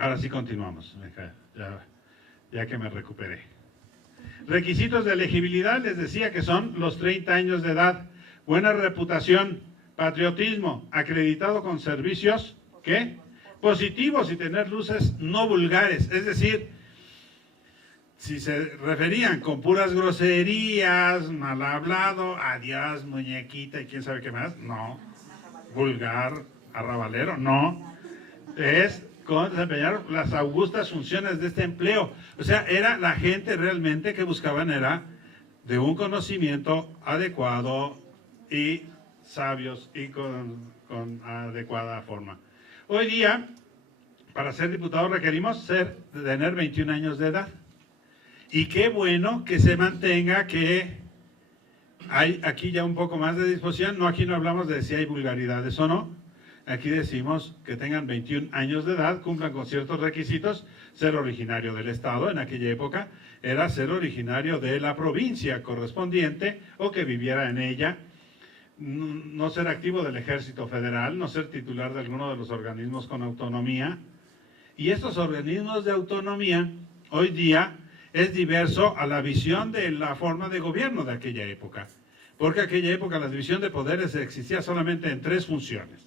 Ahora sí continuamos, ya que me recuperé. Requisitos de elegibilidad, les decía que son los 30 años de edad, buena reputación, patriotismo, acreditado con servicios, ¿qué? Positivos y tener luces no vulgares, es decir, si se referían con puras groserías, mal hablado, adiós, muñequita y quién sabe qué más, no, vulgar, arrabalero, no, es con desempeñar las augustas funciones de este empleo. O sea, era la gente realmente que buscaban era de un conocimiento adecuado y sabios y con adecuada forma. Hoy día, para ser diputado requerimos tener 21 años de edad. Y qué bueno que se mantenga, que hay aquí ya un poco más de disposición. No, aquí no hablamos de si hay vulgaridades o no. Aquí decimos que tengan 21 años de edad, cumplan con ciertos requisitos, ser originario del Estado, en aquella época era ser originario de la provincia correspondiente o que viviera en ella, no ser activo del Ejército Federal, no ser titular de alguno de los organismos con autonomía. Y estos organismos de autonomía, hoy día, es diverso a la visión de la forma de gobierno de aquella época. Porque en aquella época la división de poderes existía solamente en 3 funciones.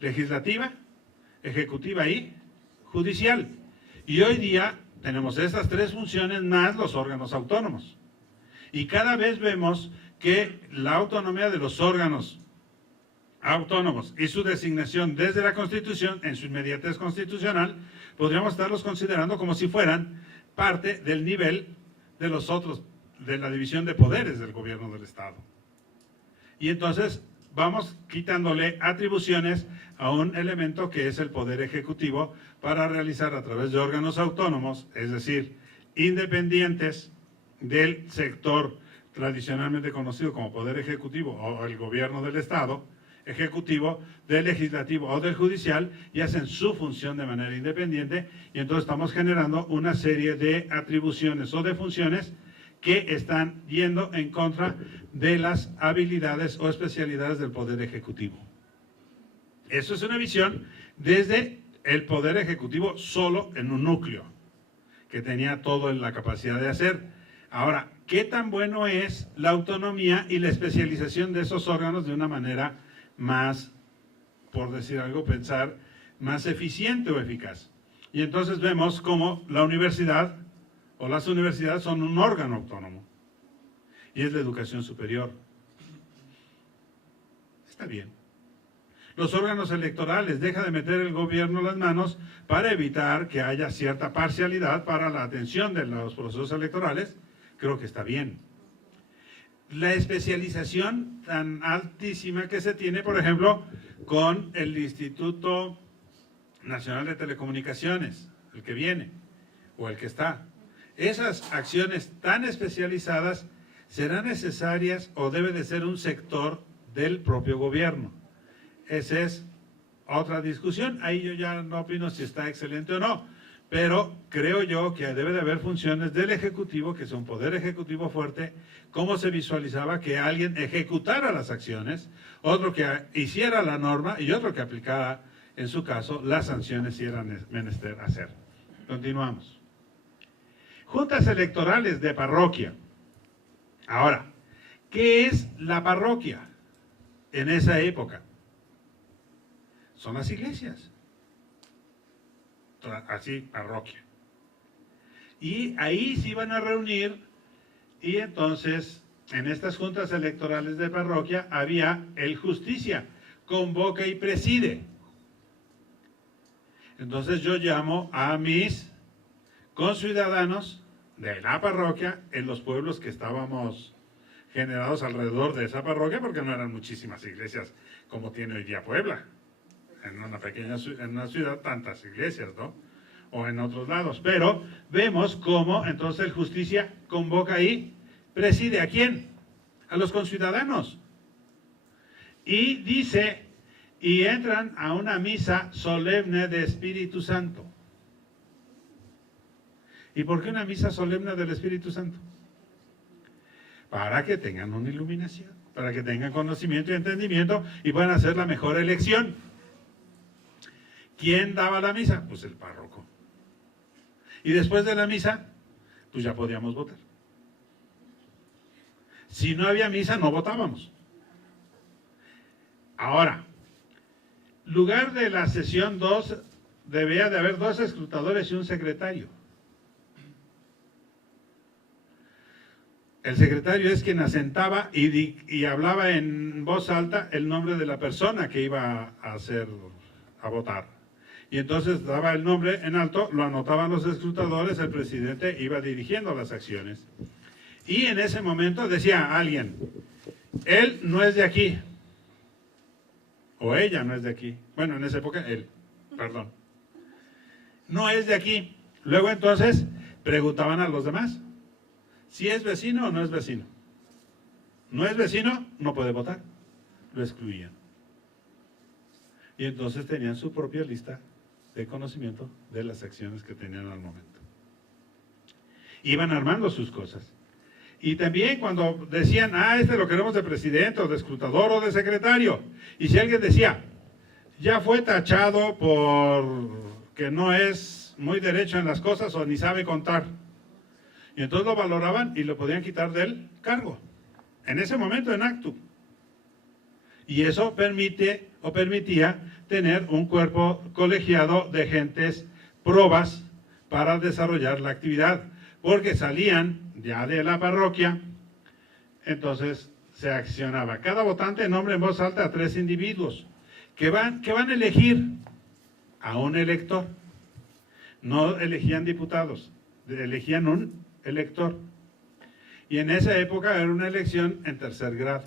Legislativa, ejecutiva y judicial. Y hoy día tenemos estas 3 funciones más los órganos autónomos. Y cada vez vemos que la autonomía de los órganos autónomos y su designación desde la Constitución, en su inmediatez constitucional, podríamos estarlos considerando como si fueran parte del nivel de los otros, de la división de poderes del gobierno del Estado. Y entonces vamos quitándole atribuciones a un elemento que es el Poder Ejecutivo para realizar a través de órganos autónomos, es decir, independientes del sector tradicionalmente conocido como Poder Ejecutivo o el gobierno del Estado, ejecutivo, del legislativo o del judicial, y hacen su función de manera independiente, y entonces estamos generando una serie de atribuciones o de funciones que están yendo en contra de las habilidades o especialidades del Poder Ejecutivo. Eso es una visión desde el Poder Ejecutivo solo en un núcleo, que tenía todo en la capacidad de hacer. Ahora, ¿qué tan bueno es la autonomía y la especialización de esos órganos de una manera más, por decir algo, pensar más eficiente o eficaz? Y entonces vemos cómo la universidad o las universidades son un órgano autónomo, y es la educación superior. Está bien. Los órganos electorales, deja de meter el gobierno las manos para evitar que haya cierta parcialidad para la atención de los procesos electorales, creo que está bien. La especialización tan altísima que se tiene, por ejemplo, con el Instituto Nacional de Telecomunicaciones, el que viene, o el que está. Esas acciones tan especializadas serán necesarias o debe de ser un sector del propio gobierno. Esa es otra discusión. Ahí yo ya no opino si está excelente o no, pero creo yo que debe de haber funciones del Ejecutivo, que es un poder ejecutivo fuerte, como se visualizaba que alguien ejecutara las acciones, otro que hiciera la norma y otro que aplicara, en su caso, las sanciones si eran menester hacer. Continuamos. Juntas electorales de parroquia. Ahora, ¿qué es la parroquia en esa época? Son las iglesias. Así, parroquia. Y ahí se iban a reunir, y entonces, en estas juntas electorales de parroquia, había el justicia, convoca y preside. Entonces yo llamo a mis conciudadanos de la parroquia en los pueblos que estábamos generados alrededor de esa parroquia, porque no eran muchísimas iglesias como tiene hoy día Puebla. En una ciudad tantas iglesias, ¿no? O en otros lados. Pero vemos cómo entonces el justicia convoca y preside. ¿A quién? A los conciudadanos. Y dice, y entran a una misa solemne de Espíritu Santo. ¿Y por qué una misa solemne del Espíritu Santo? Para que tengan una iluminación, para que tengan conocimiento y entendimiento y puedan hacer la mejor elección. ¿Quién daba la misa? Pues el párroco. Y después de la misa, pues ya podíamos votar. Si no había misa, no votábamos. Ahora, lugar de la sesión 2, debía de haber 2 escrutadores y un secretario. El secretario es quien asentaba y hablaba en voz alta el nombre de la persona que iba a votar. Y entonces daba el nombre en alto, lo anotaban los escrutadores, el presidente iba dirigiendo las acciones. Y en ese momento decía alguien, él no es de aquí, o ella no es de aquí. Bueno, en esa época, él, perdón. No es de aquí. Luego entonces preguntaban a los demás si es vecino o no es vecino. No es vecino, no puede votar. Lo excluían. Y entonces tenían su propia lista de conocimiento de las acciones que tenían al momento. Iban armando sus cosas. Y también cuando decían, este lo queremos de presidente o de escrutador o de secretario. Y si alguien decía, ya fue tachado por que no es muy derecho en las cosas o ni sabe contar. Y entonces lo valoraban y lo podían quitar del cargo. En ese momento en acto. Y eso permitía tener un cuerpo colegiado de gentes probas para desarrollar la actividad. Porque salían ya de la parroquia, entonces se accionaba. Cada votante nombra en voz alta a 3 individuos que van a elegir a un elector. No elegían diputados, elegían un elector. Y en esa época era una elección en 3er grado.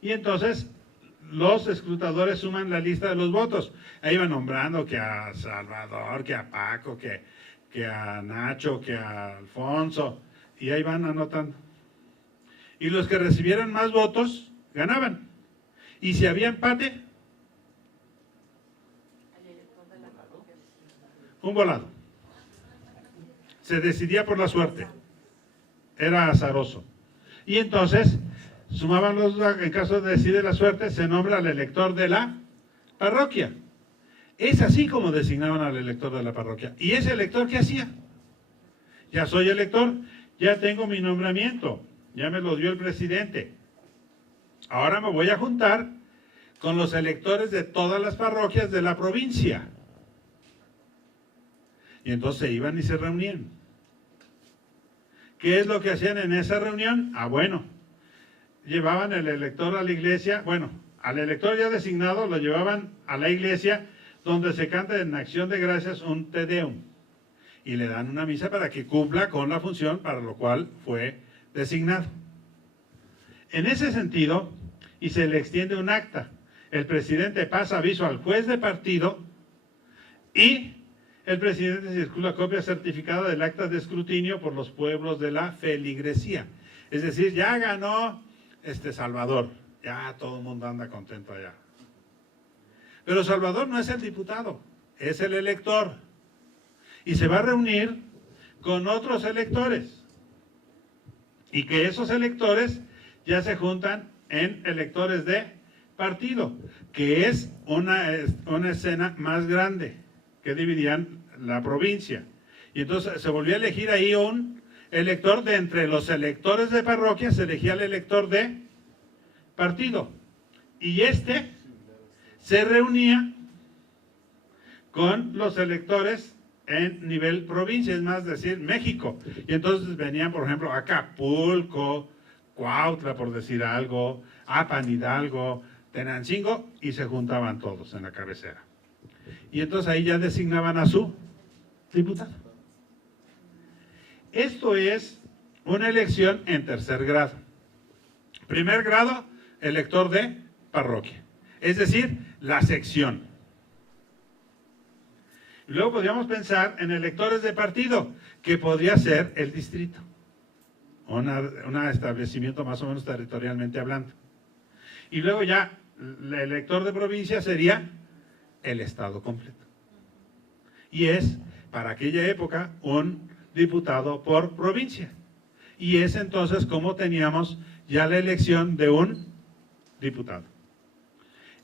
Y entonces los escrutadores suman la lista de los votos. Ahí van nombrando que a Salvador, que a Paco, que a Nacho, que a Alfonso, y ahí van anotando. Y los que recibieran más votos, ganaban. Y si había empate, un volado. Se decidía por la suerte. Era azaroso. Y entonces, sumaban los, en caso de decidir la suerte, se nombra al elector de la parroquia. Es así como designaban al elector de la parroquia. ¿Y ese elector qué hacía? Ya soy elector, ya tengo mi nombramiento, ya me lo dio el presidente. Ahora me voy a juntar con los electores de todas las parroquias de la provincia. Y entonces se iban y se reunían. ¿Qué es lo que hacían en esa reunión? Bueno, llevaban el elector a la iglesia, al elector ya designado lo llevaban a la iglesia, donde se canta en acción de gracias un Te Deum, y le dan una misa para que cumpla con la función para lo cual fue designado. En ese sentido, y se le extiende un acta, el presidente pasa aviso al juez de partido y el presidente circula copia certificada del acta de escrutinio por los pueblos de la feligresía. Es decir, ya ganó Salvador, ya todo el mundo anda contento allá. Pero Salvador no es el diputado, es el elector. Y se va a reunir con otros electores. Y que esos electores ya se juntan en electores de partido, que es una escena más grande, que dividían la provincia. Y entonces se volvió a elegir ahí un elector de entre los electores de parroquia, se elegía el elector de partido. Y se reunía con los electores en nivel provincia, es más decir, México. Y entonces venían, por ejemplo, Acapulco, Cuautla, por decir algo, Apan, Hidalgo, Tenancingo, y se juntaban todos en la cabecera. Y entonces ahí ya designaban a su diputado. Esto es una elección en 3er grado. 1er grado, elector de parroquia. Es decir, la sección. Luego podríamos pensar en electores de partido, que podría ser el distrito. Un establecimiento más o menos territorialmente hablando. Y luego ya, el elector de provincia sería el estado completo. Y es, para aquella época, un diputado por provincia. Y es entonces como teníamos ya la elección de un diputado.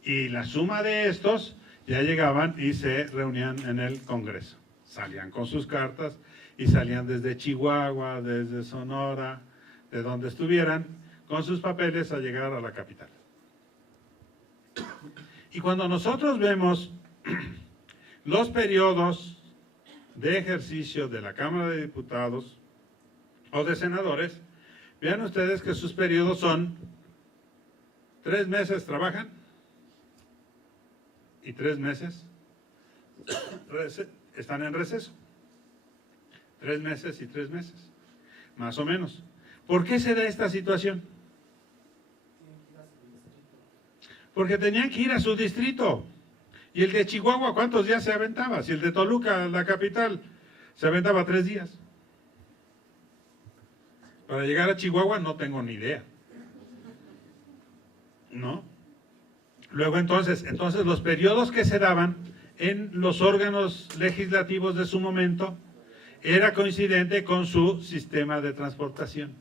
Y la suma de estos ya llegaban y se reunían en el Congreso. salían con sus cartas y salían desde Chihuahua, desde Sonora, de donde estuvieran, con sus papeles a llegar a la capital. Y cuando nosotros vemos los periodos de ejercicio de la Cámara de Diputados o de senadores, vean ustedes que sus periodos son 3 meses trabajan y 3 meses están en receso. 3 meses y 3 meses, más o menos. ¿Por qué se da esta situación? Porque tenían que ir a su distrito. Y el de Chihuahua, ¿cuántos días se aventaba? Si el de Toluca, la capital, se aventaba 3 días. Para llegar a Chihuahua no tengo ni idea. ¿No? Luego entonces los periodos que se daban en los órganos legislativos de su momento era coincidente con su sistema de transportación.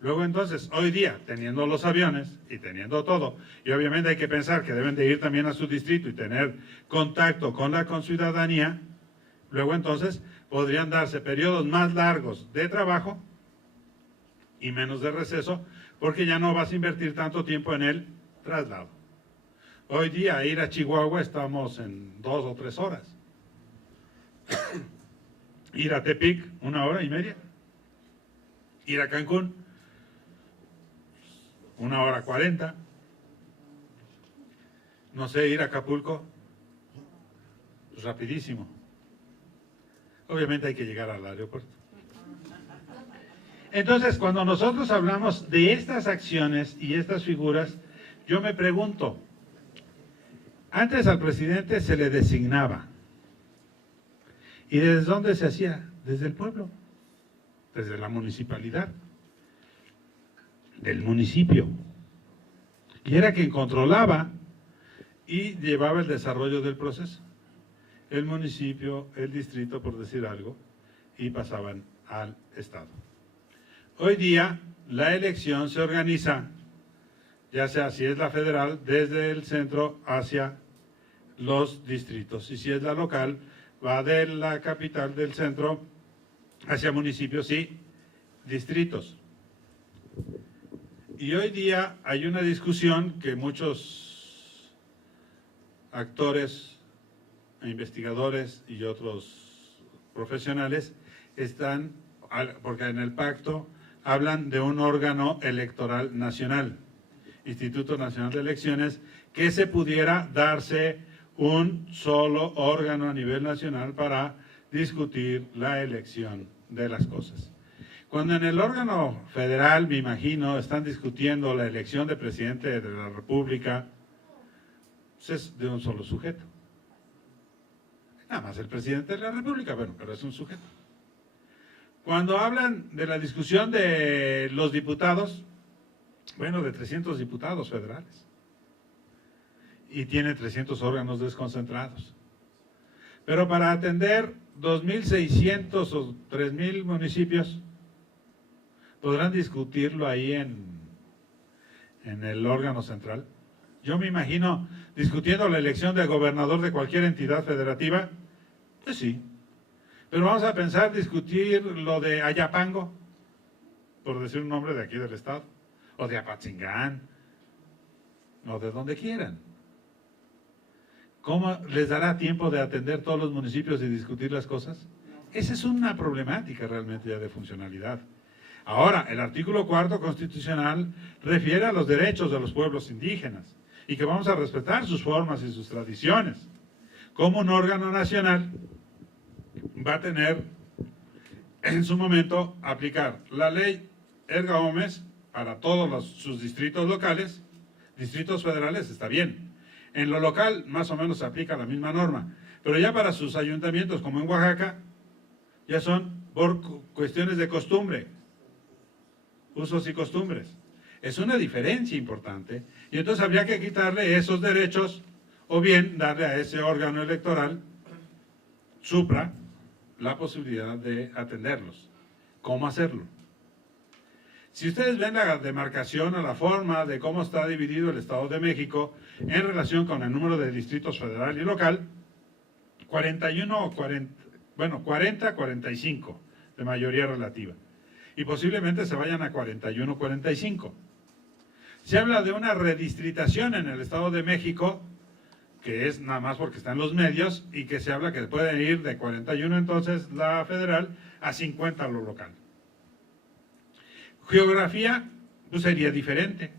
Luego entonces, hoy día, teniendo los aviones y teniendo todo, y obviamente hay que pensar que deben de ir también a su distrito y tener contacto con la conciudadanía, luego entonces podrían darse periodos más largos de trabajo y menos de receso, porque ya no vas a invertir tanto tiempo en el traslado. Hoy día ir a Chihuahua estamos en 2 o 3 horas. Ir a Tepic, 1 hora y media. Ir a Cancún, 1 hora 40. No sé, ir a Acapulco, pues rapidísimo. Obviamente hay que llegar al aeropuerto. Entonces, cuando nosotros hablamos de estas acciones y estas figuras, yo me pregunto, antes al presidente se le designaba. ¿Y desde dónde se hacía? Desde el pueblo, desde la municipalidad, del municipio. Y era quien controlaba y llevaba el desarrollo del proceso. El municipio, el distrito, por decir algo, y pasaban al Estado. Hoy día la elección se organiza, ya sea si es la federal, desde el centro hacia los distritos. Y si es la local, va de la capital del centro hacia municipios y distritos. Y hoy día hay una discusión que muchos actores, investigadores y otros profesionales están, porque en el pacto hablan de un órgano electoral nacional, Instituto Nacional de Elecciones, que se pudiera darse un solo órgano a nivel nacional para discutir la elección de las cosas. Cuando en el órgano federal, me imagino, están discutiendo la elección de presidente de la República, pues es de un solo sujeto. Nada más el presidente de la República, bueno, pero es un sujeto. Cuando hablan de la discusión de los diputados, bueno, de 300 diputados federales. Y tiene 300 órganos desconcentrados. Pero para atender 2.600 o 3.000 municipios, podrán discutirlo ahí en el órgano central. Yo me imagino discutiendo la elección del gobernador de cualquier entidad federativa, pues sí. Pero vamos a pensar discutir lo de Ayapango, por decir un nombre de aquí del estado, o de Apatzingán, o de donde quieran. ¿Cómo les dará tiempo de atender todos los municipios y discutir las cosas? Esa es una problemática realmente ya de funcionalidad. Ahora, el artículo 4 constitucional refiere a los derechos de los pueblos indígenas y que vamos a respetar sus formas y sus tradiciones. Como un órgano nacional va a tener en su momento aplicar la ley Erga Gómez para todos sus distritos locales, distritos federales está bien. En lo local más o menos se aplica la misma norma, pero ya para sus ayuntamientos como en Oaxaca ya son por cuestiones de costumbre, usos y costumbres. Es una diferencia importante y entonces habría que quitarle esos derechos o bien darle a ese órgano electoral supra la posibilidad de atenderlos. ¿Cómo hacerlo? Si ustedes ven la demarcación o la forma de cómo está dividido el Estado de México en relación con el número de distritos federal y local, 41 o 40, bueno, 40, 45 de mayoría relativa. Y posiblemente se vayan a 41, 45. Se habla de una redistritación en el Estado de México, que es nada más porque están los medios, y que se habla que pueden ir de 41 entonces la federal a 50 lo local. Geografía, pues sería diferente,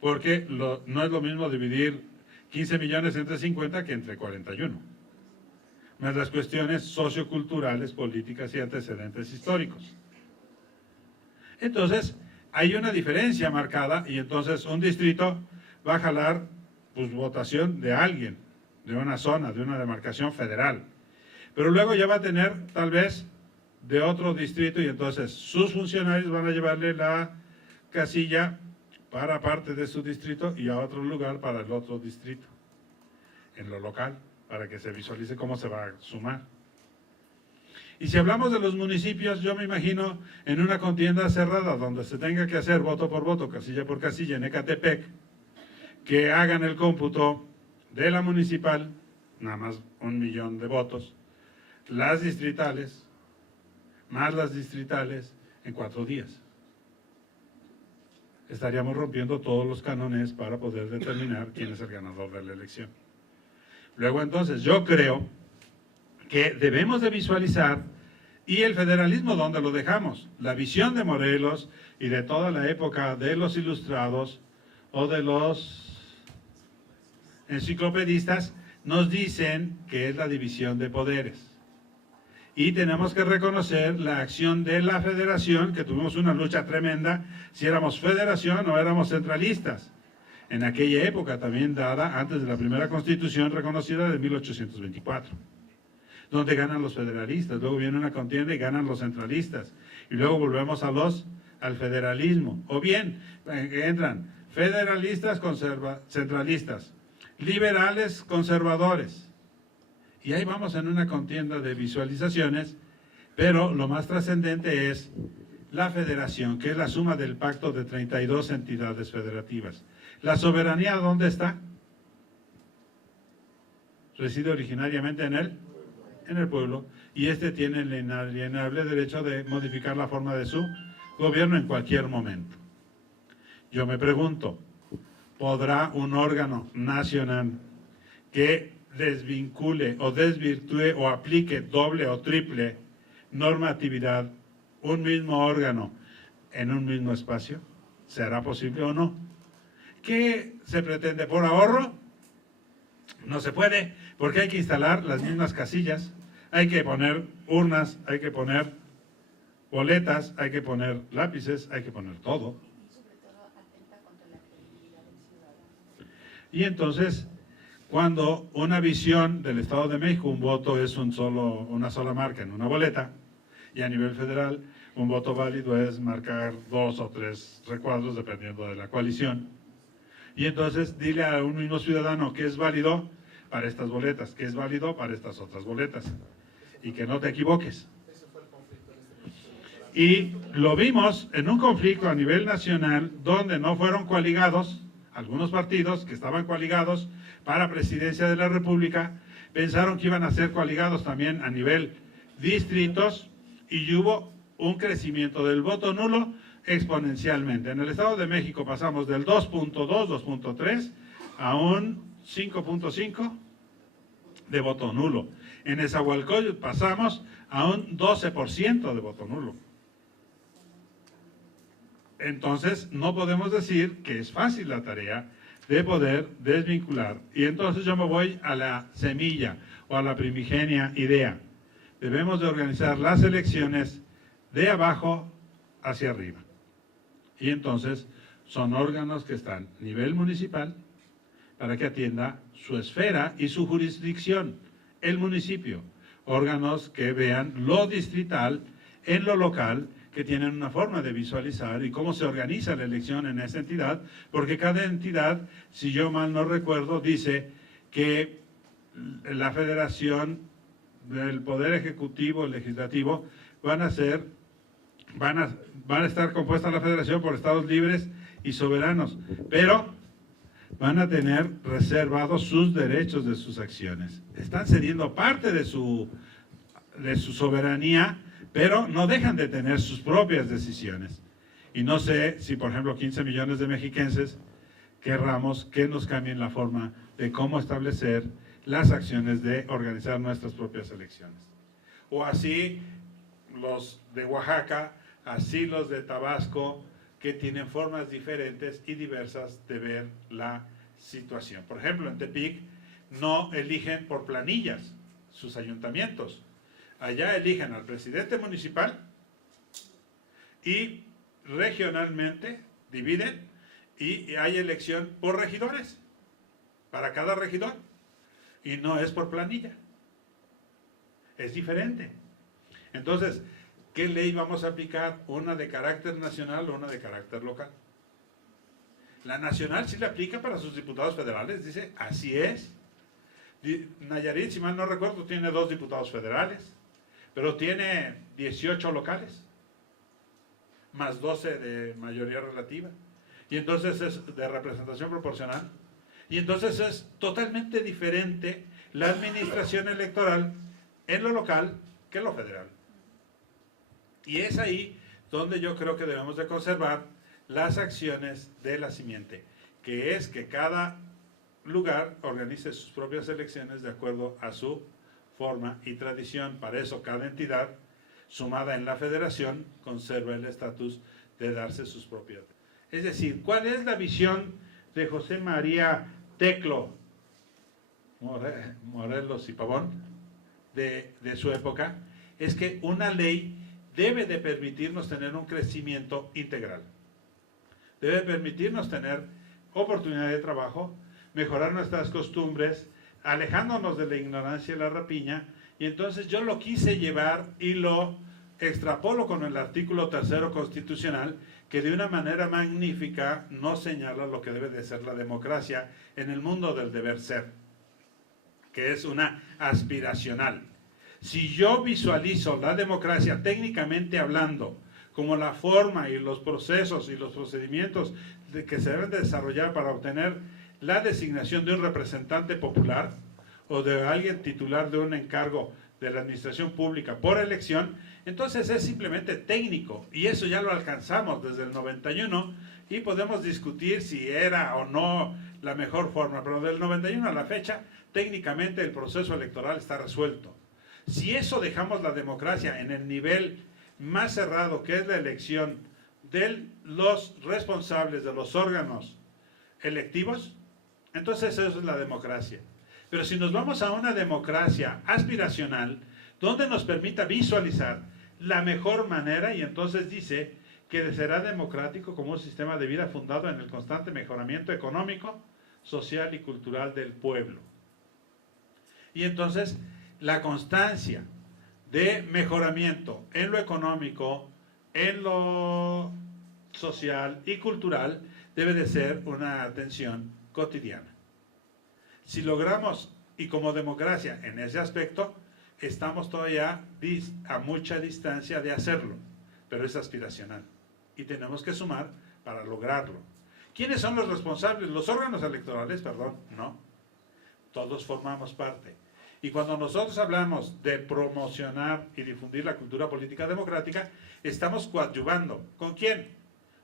porque no es lo mismo dividir 15 millones entre 50 que entre 41. Más las cuestiones socioculturales, políticas y antecedentes históricos. Entonces, hay una diferencia marcada y entonces un distrito va a jalar pues, votación de alguien, de una zona, de una demarcación federal. Pero luego ya va a tener tal vez de otro distrito y entonces sus funcionarios van a llevarle la casilla para parte de su distrito y a otro lugar para el otro distrito, en lo local, para que se visualice cómo se va a sumar. Y si hablamos de los municipios, yo me imagino en una contienda cerrada donde se tenga que hacer voto por voto, casilla por casilla en Ecatepec, que hagan el cómputo de la municipal, nada más 1 millón de votos, las distritales, más las distritales en 4 días. Estaríamos rompiendo todos los cánones para poder determinar quién es el ganador de la elección. Luego entonces yo creo que debemos de visualizar, y el federalismo, ¿dónde lo dejamos? La visión de Morelos y de toda la época de los ilustrados o de los enciclopedistas nos dicen que es la división de poderes. Y tenemos que reconocer la acción de la federación, que tuvimos una lucha tremenda, si éramos federación o éramos centralistas. En aquella época también dada antes de la primera constitución reconocida de 1824, donde ganan los federalistas, luego viene una contienda y ganan los centralistas, y luego volvemos al federalismo, o bien entran federalistas, centralistas, liberales, conservadores, y ahí vamos en una contienda de visualizaciones, pero lo más trascendente es la federación, que es la suma del pacto de 32 entidades federativas. ¿La soberanía dónde está? Reside originariamente en el pueblo, y este tiene el inalienable derecho de modificar la forma de su gobierno en cualquier momento. Yo me pregunto, ¿podrá un órgano nacional que desvincule o desvirtúe o aplique doble o triple normatividad, un mismo órgano en un mismo espacio? ¿Será posible o no? ¿Qué se pretende? ¿Por ahorro? No se puede, porque hay que instalar las mismas casillas, hay que poner urnas, hay que poner boletas, hay que poner lápices, hay que poner todo. Y entonces, cuando una visión del Estado de México, un voto es una sola marca en una boleta, y a nivel federal, un voto válido es marcar 2 o 3 recuadros dependiendo de la coalición. Y entonces dile a un mismo ciudadano que es válido para estas boletas, que es válido para estas otras boletas, y que no te equivoques. Y lo vimos en un conflicto a nivel nacional donde no fueron coaligados, algunos partidos que estaban coaligados para presidencia de la República, pensaron que iban a ser coaligados también a nivel distritos, y hubo un crecimiento del voto nulo exponencialmente. En el Estado de México pasamos del 2.2, 2.3 a un 5.5 de voto nulo. En Nezahualcóyotl pasamos a un 12% de voto nulo. Entonces, no podemos decir que es fácil la tarea de poder desvincular. Y entonces yo me voy a la semilla o a la primigenia idea. Debemos de organizar las elecciones de abajo hacia arriba. Y entonces son órganos que están a nivel municipal para que atienda su esfera y su jurisdicción, el municipio. Órganos que vean lo distrital en lo local, que tienen una forma de visualizar y cómo se organiza la elección en esa entidad, porque cada entidad, si yo mal no recuerdo, dice que la federación, el poder ejecutivo, el legislativo, van a estar compuesta la federación por estados libres y soberanos, pero van a tener reservados sus derechos de sus acciones. Están cediendo parte de su soberanía, pero no dejan de tener sus propias decisiones. Y no sé si, por ejemplo, 15 millones de mexiquenses querramos que nos cambien la forma de cómo establecer las acciones de organizar nuestras propias elecciones. O así los de Oaxaca, así los de Tabasco, que tienen formas diferentes y diversas de ver la situación. Por ejemplo, en Tepic no eligen por planillas sus ayuntamientos. Allá eligen al presidente municipal y regionalmente dividen y hay elección por regidores, para cada regidor. Y no es por planilla. Es diferente. Entonces, ¿qué ley vamos a aplicar? ¿Una de carácter nacional o una de carácter local? La nacional sí la aplica para sus diputados federales, dice, así es. Nayarit, si mal no recuerdo, tiene 2 diputados federales, pero tiene 18 locales, más 12 de mayoría relativa. Y entonces es de representación proporcional. Y entonces es totalmente diferente la administración electoral en lo local que en lo federal. Y es ahí donde yo creo que debemos de conservar las acciones de la simiente, que es que cada lugar organice sus propias elecciones de acuerdo a su forma y tradición. Para eso cada entidad sumada en la federación conserva el estatus de darse sus propias. Es decir, ¿cuál es la visión de José María Teclo Morelos y Pavón de su época? Es que una ley debe de permitirnos tener un crecimiento integral. Debe permitirnos tener oportunidad de trabajo, mejorar nuestras costumbres, alejándonos de la ignorancia y la rapiña. Y entonces yo lo quise llevar y lo extrapolo con el artículo 3º constitucional, que de una manera magnífica nos señala lo que debe de ser la democracia en el mundo del deber ser, que es una aspiracional. Si yo visualizo la democracia técnicamente hablando como la forma y los procesos y los procedimientos que se deben de desarrollar para obtener la designación de un representante popular o de alguien titular de un encargo de la administración pública por elección, entonces es simplemente técnico, y eso ya lo alcanzamos desde el 91 y podemos discutir si era o no la mejor forma, pero del 91 a la fecha técnicamente el proceso electoral está resuelto. Si eso dejamos la democracia en el nivel más cerrado, que es la elección de los responsables de los órganos electivos, entonces eso es la democracia. Pero si nos vamos a una democracia aspiracional, donde nos permita visualizar la mejor manera, y entonces dice que será democrático como un sistema de vida fundado en el constante mejoramiento económico, social y cultural del pueblo. Y entonces la constancia de mejoramiento en lo económico, en lo social y cultural debe de ser una atención cotidiana. Si logramos, y como democracia en ese aspecto, estamos todavía a mucha distancia de hacerlo, pero es aspiracional y tenemos que sumar para lograrlo. ¿Quiénes son los responsables? Los órganos electorales, perdón, no. Todos formamos parte. Y cuando nosotros hablamos de promocionar y difundir la cultura política democrática, estamos coadyuvando. ¿Con quién?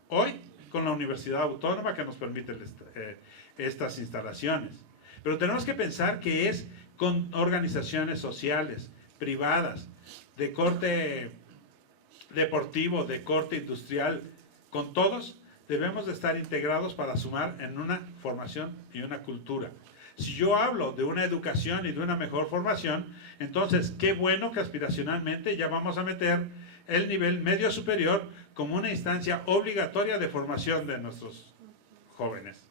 Hoy, con la Universidad Autónoma, que nos permite estas instalaciones. Pero tenemos que pensar que es con organizaciones sociales, privadas, de corte deportivo, de corte industrial, con todos debemos de estar integrados para sumar en una formación y una cultura. Si yo hablo de una educación y de una mejor formación, entonces qué bueno que aspiracionalmente ya vamos a meter el nivel medio superior como una instancia obligatoria de formación de nuestros jóvenes.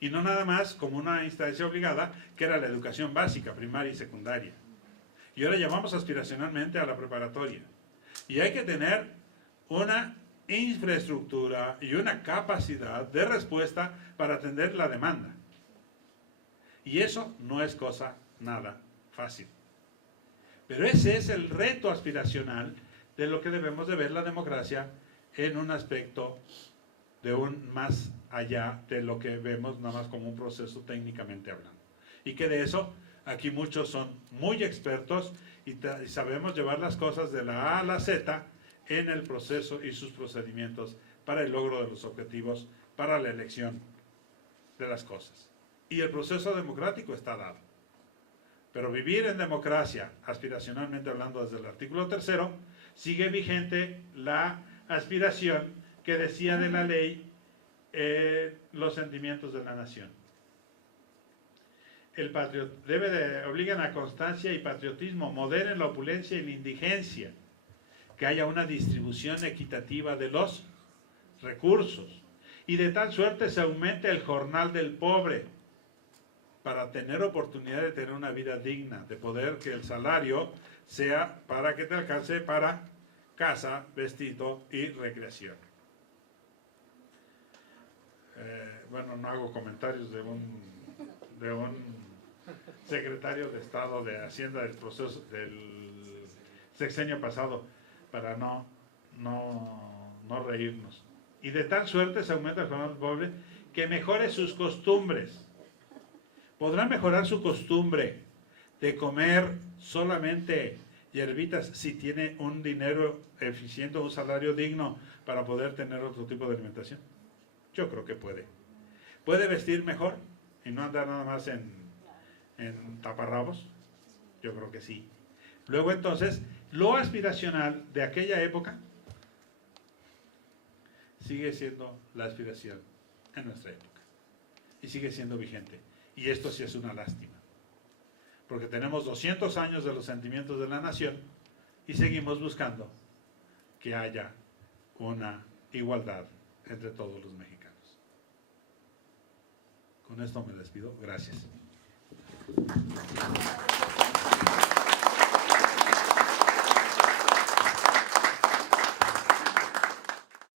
Y no nada más como una instancia obligada, que era la educación básica, primaria y secundaria. Y ahora llamamos aspiracionalmente a la preparatoria. Y hay que tener una infraestructura y una capacidad de respuesta para atender la demanda. Y eso no es cosa nada fácil. Pero ese es el reto aspiracional de lo que debemos de ver la democracia en un aspecto de un más allá de lo que vemos nada más como un proceso técnicamente hablando. Y que de eso aquí muchos son muy expertos y sabemos llevar las cosas de la A a la Z en el proceso y sus procedimientos para el logro de los objetivos, para la elección de las cosas. Y el proceso democrático está dado. Pero vivir en democracia, aspiracionalmente hablando desde el artículo 3, sigue vigente la aspiración que decía de la ley los sentimientos de la nación. Obligan a constancia y patriotismo, moderen la opulencia y la indigencia, que haya una distribución equitativa de los recursos, y de tal suerte se aumente el jornal del pobre, para tener oportunidad de tener una vida digna, de poder que el salario sea para que te alcance para casa, vestido y recreación. Bueno, no hago comentarios de un secretario de Estado de Hacienda del proceso del sexenio pasado, para no reírnos. Y de tal suerte se aumenta el jornal del pobre que mejore sus costumbres. Podrá mejorar su costumbre de comer solamente hierbitas si tiene un dinero eficiente, un salario digno para poder tener otro tipo de alimentación. Yo creo que puede. ¿Puede vestir mejor y no andar nada más en taparrabos? Yo creo que sí. Luego entonces, lo aspiracional de aquella época sigue siendo la aspiración en nuestra época. Y sigue siendo vigente. Y esto sí es una lástima. Porque tenemos 200 años de los sentimientos de la nación y seguimos buscando que haya una igualdad entre todos los mexicanos. Con esto me despido. Gracias.